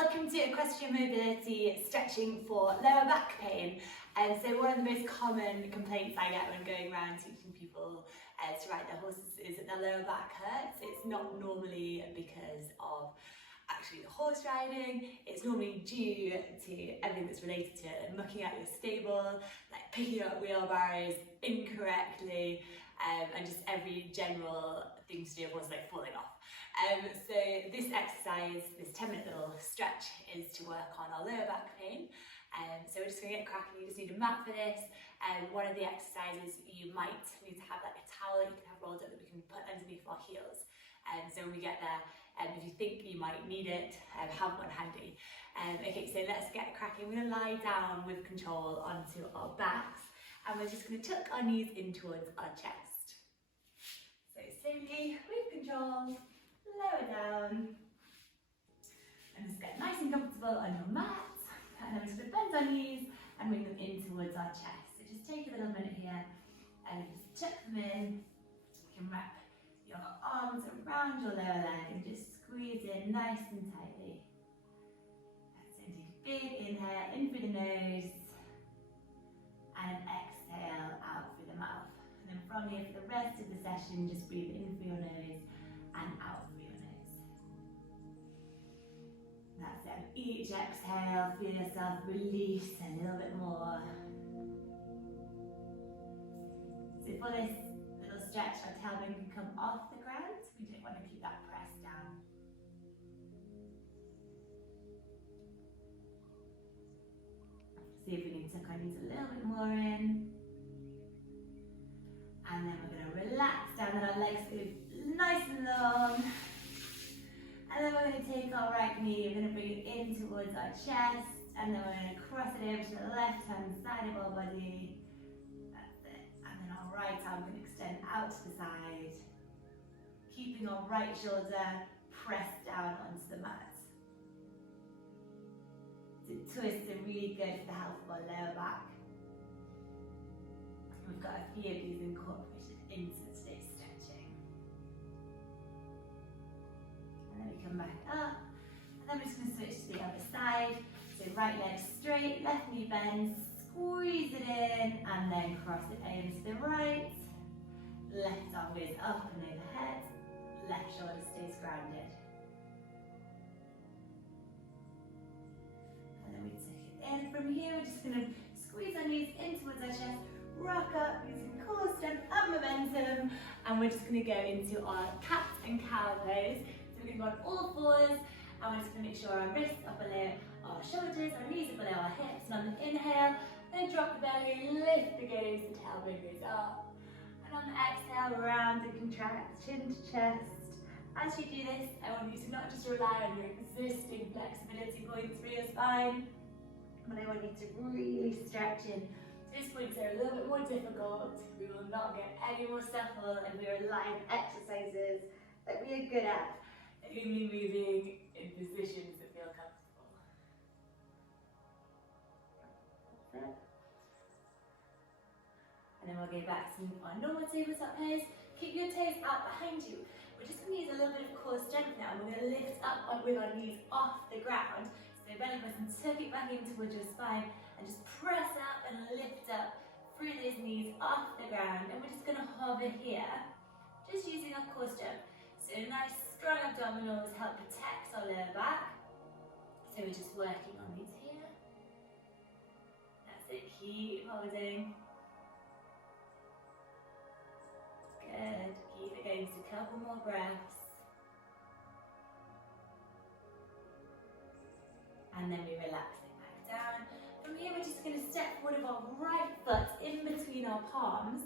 welcome to Equestrian Mobility stretching for lower back pain. So one of the most common complaints I get when going around teaching people to ride their horses is that their lower back hurts. It's not normally because of actually the horse riding, it's normally due to everything that's related to it, like mucking out your stable, like picking up wheelbarrows incorrectly, and just every general thing to do with horse like falling off. So this exercise, this 10-minute little stretch, is to work on our lower back pain. So we're just going to get cracking. You just need a mat for this. One of the exercises, you might need to have like a towel that you can have rolled up that we can put underneath our heels. So when we get there, if you think you might need it, have one handy. Okay, so let's get cracking. We're going to lie down with control onto our backs, and we're just going to tuck our knees in towards our chest. So slowly, with control, lower down, and just get nice and comfortable on your mat. And then we're just going to bend our knees and bring them in towards our chest. So just take a little minute here and just tuck them in. You can wrap your arms around your lower leg and just squeeze in nice and tightly. So take a big inhale in through the nose and exhale out through the mouth. And then from here for the rest of the session, just breathe in through your nose and out through your nose. That's it. Each exhale, feel yourself release a little bit more. So for this little stretch, our tailbone can come off the ground. We don't want to keep that pressed down. See if we need to tuck our knees a little bit more in. And then we're going to relax down and our legs go nice and long. And then we're going to take our right knee, we're going to bring it in towards our chest, and then we're going to cross it over to the left hand side of our body. That's it. And then our right arm can extend out to the side, keeping our right shoulder pressed down onto the mat. So twists are really good for the health of our lower back. We've got a few of these incorporated into today's stretching. And then we come back up, and then we're just going to switch to the other side. So right leg straight, left knee bends, squeeze it in, and then cross it over to the right. Left arm goes up and overhead, left shoulder stays grounded. And then we take it in. From here, we're just going to squeeze our knees in towards our chest, rock up using core strength and momentum, and we're just going to go into our cat and cow pose. So we're going to go on all fours, and we're just going to make sure our wrists are below our shoulders, our knees are below our hips, and on the inhale, then drop the belly, lift the gaze, the tailbone goes up. And on the exhale, round and contract, chin to chest. As you do this, I want you to not just rely on your existing flexibility points for your spine, but I want you to really stretch in. These points are a little bit more difficult. We will not get any more supple if we rely on exercises that we are good at, only moving in positions that feel comfortable. That's it. And then we'll go back to our normal tabletop pose. Keep your toes out behind you. We're just going to use a little bit of core strength now. We're going to lift up with our knees off the ground. So belly button, tuck it back in towards your spine, and just press up and lift up through those knees off the ground. And we're just going to hover here, just using our core strength. So nice strong abdominals help protect our lower back. So we're just working on these here. That's it, keep holding. Good, keep it going, just a couple more breaths. And then we relax it back down. From here, we're just going to step forward with our right foot in between our palms.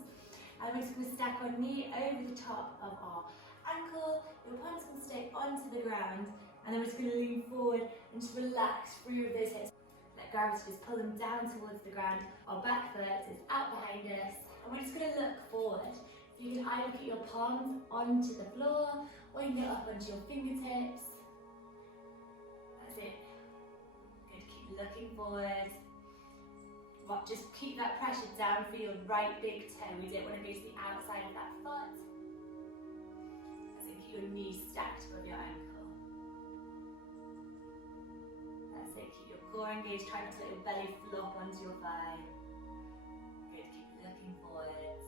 And we're just going to stack our knee over the top of our ankle. Your palms can stay onto the ground. And then we're just going to lean forward and just relax through those hips. Let gravity just pull them down towards the ground. Our back foot is out behind us. And we're just going to look forward. You can either put your palms onto the floor, or you can get up onto your fingertips. That's it. Looking forward. Just keep that pressure down for your right big toe. We don't want to go to the outside of that foot. As in keep your knees stacked above your ankle. core engaged, try not to let your belly flop onto your thigh. Good, keep looking forwards.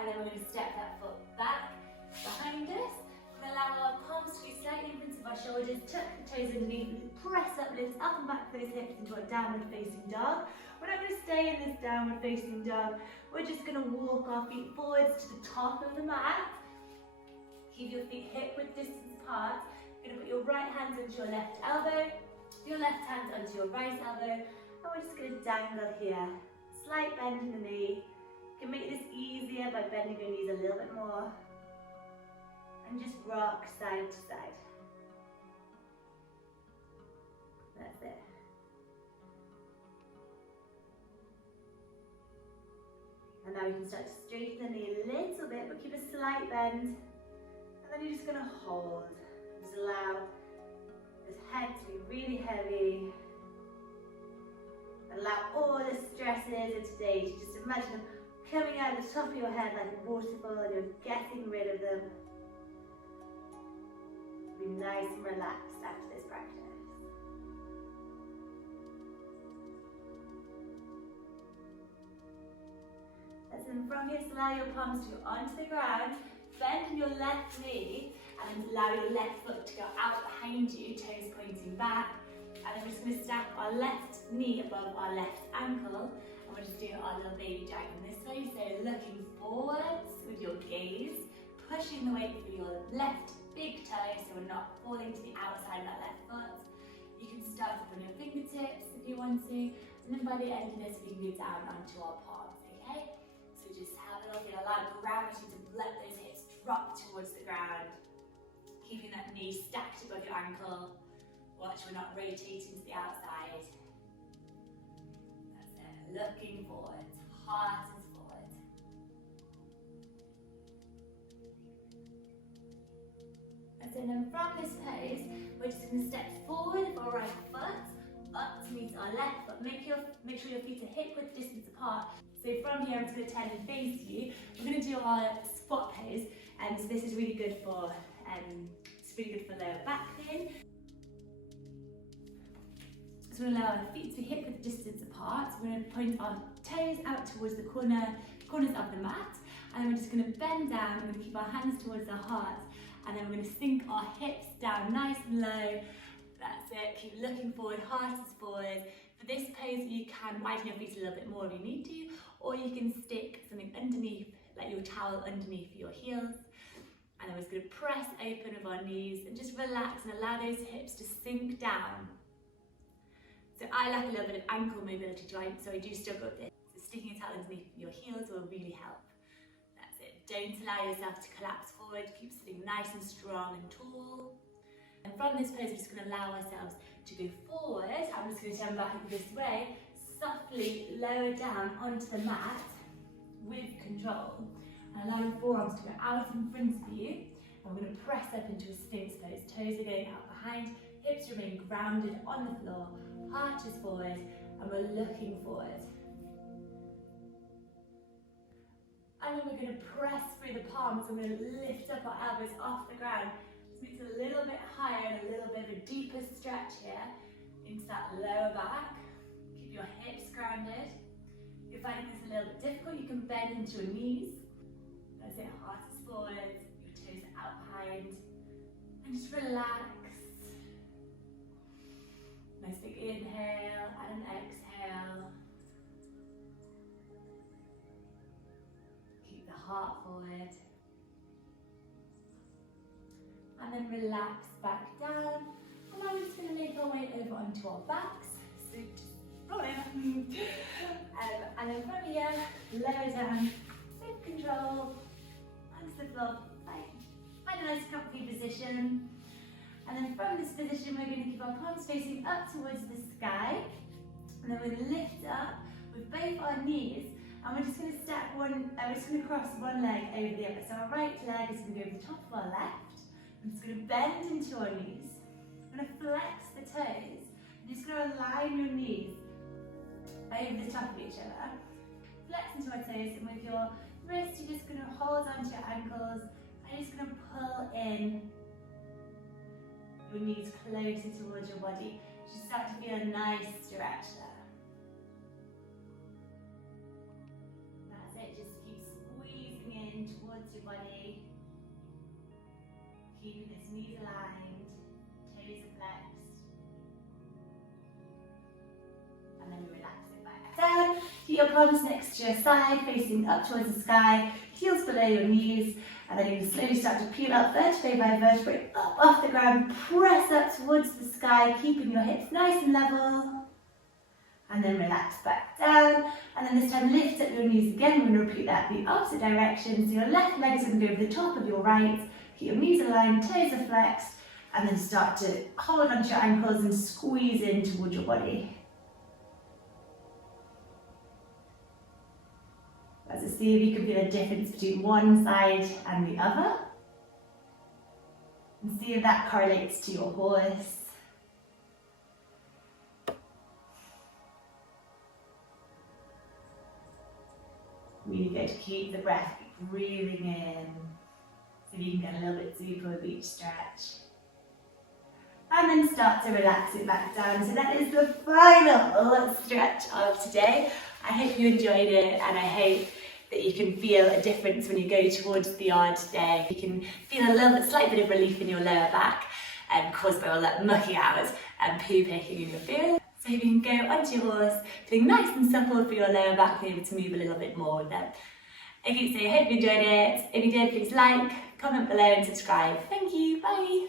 And then we're going to step that foot back behind us. We're going to allow our palms to be slightly in front of our shoulders, tuck the toes underneath, press up, lift up and back those hips into a downward facing dog. We're not going to stay in this downward facing dog. We're just going to walk our feet forwards to the top of the mat. Keep your feet hip width distance apart. You're going to put your right hand onto your left elbow, your left hand onto your right elbow, and we're just going to dangle here. Slight bend in the knee. You can make this easier by bending your knees a little bit more. And just rock side to side. That's it. And now you can start to straighten the knee a little bit, but keep a slight bend. And then you're just going to hold. Just allow this head to be really heavy. Allow all the stresses of today to just imagine them coming out of the top of your head like a waterfall, and you're getting rid of them. Be nice and relaxed after this practice. And then from here, allow your palms to go onto the ground, bend your left knee, and allow your left foot to go out behind you, toes pointing back. And then we're just going to stack our left knee above our left ankle, and we're just doing our little baby dragon this way. So looking forwards with your gaze, pushing the weight through your left big toe, so we're not falling to the outside of that left foot. You can start up on your fingertips if you want to, and then by the end of this we can go down onto our palms, okay? So just have a little bit, allow gravity to let those hips drop towards the ground, keeping that knee stacked above your ankle. Watch we're not rotating to the outside. That's it, looking forward, heart is forward. And then from this pose, we're just going to step forward with our right foot, up to meet our left foot. Make sure your feet are hip width distance apart. So from here, I'm just going to turn and face you. We're going to do our squat pose, and so this is really good for lower back pain. So we're going to allow our feet to be hip width distance apart. So we're going to point our toes out towards the corners of the mat, and then we're just going to bend down. We're going to keep our hands towards our heart. And then we're going to sink our hips down nice and low. That's it, keep looking forward, heart is forward. For this pose, you can widen your feet a little bit more if you need to, or you can stick something underneath, like your towel underneath your heels. And then we're just going to press open with our knees and just relax and allow those hips to sink down. So I lack a little bit of ankle mobility joint, so I do struggle with this. So sticking a towel underneath your heels will really help. Don't allow yourself to collapse forward, keep sitting nice and strong and tall. And from this pose, we're just going to allow ourselves to go forward. I'm just going to turn back this way, softly lower down onto the mat with control. And allow your forearms to go out in front of you. And we're going to press up into a Sphinx pose. Toes are going out behind, hips remain grounded on the floor, heart is forward, and we're looking forward. And then we're going to press through the palms and we're going to lift up our elbows off the ground. So it's a little bit higher and a little bit of a deeper stretch here into that lower back. Keep your hips grounded. If you're finding this a little bit difficult, you can bend into your knees. That's it, heart is forward, your toes are out behind. And just relax. Nice big inhale and an exhale. Heart forward, and then relax back down, and now we're just going to make our way over onto our backs, so just roll in, and then from here, lower down, with control, onto the floor, find a nice comfy position, and then from this position we're going to keep our palms facing up towards the sky, and then we're going to lift up with both our knees. And we're just going to stack we're just going to cross one leg over the other. So our right leg is going to go over the top of our left. I'm just going to bend into our knees. I'm going to flex the toes. I'm just going to align your knees over the top of each other. Flex into our toes, and with your wrist, you're just going to hold onto your ankles. And you're just going to pull in your knees closer towards your body. Just start to feel a nice stretch there. That's it, just keep squeezing in towards your body. Keeping those knees aligned, toes are flexed. And then we relax it back down. Keep your palms next to your side, facing up towards the sky, heels below your knees. And then you can slowly start to peel up vertebrae by vertebrae, up off the ground, press up towards the sky, keeping your hips nice and level. And then relax back down. And then this time lift up your knees again. We're going to repeat that the opposite direction. So your left leg is going to go over the top of your right. Keep your knees aligned, toes are flexed. And then start to hold onto your ankles and squeeze in towards your body. Let's see if you can feel a difference between one side and the other. And see if that correlates to your horse. Really good. Keep the breath, keep breathing in. So you can get a little bit deeper with each stretch. And then start to relax it back down. So that is the final stretch of today. I hope you enjoyed it, and I hope that you can feel a difference when you go towards the yard today. You can feel a little bit, slight bit of relief in your lower back caused by all that mucking out and poo picking in the field. So you can go onto your horse, feeling nice and supple for your lower back, being able to move a little bit more with them. Okay, so I hope you enjoyed it. If you did, please like, comment below and subscribe. Thank you, bye.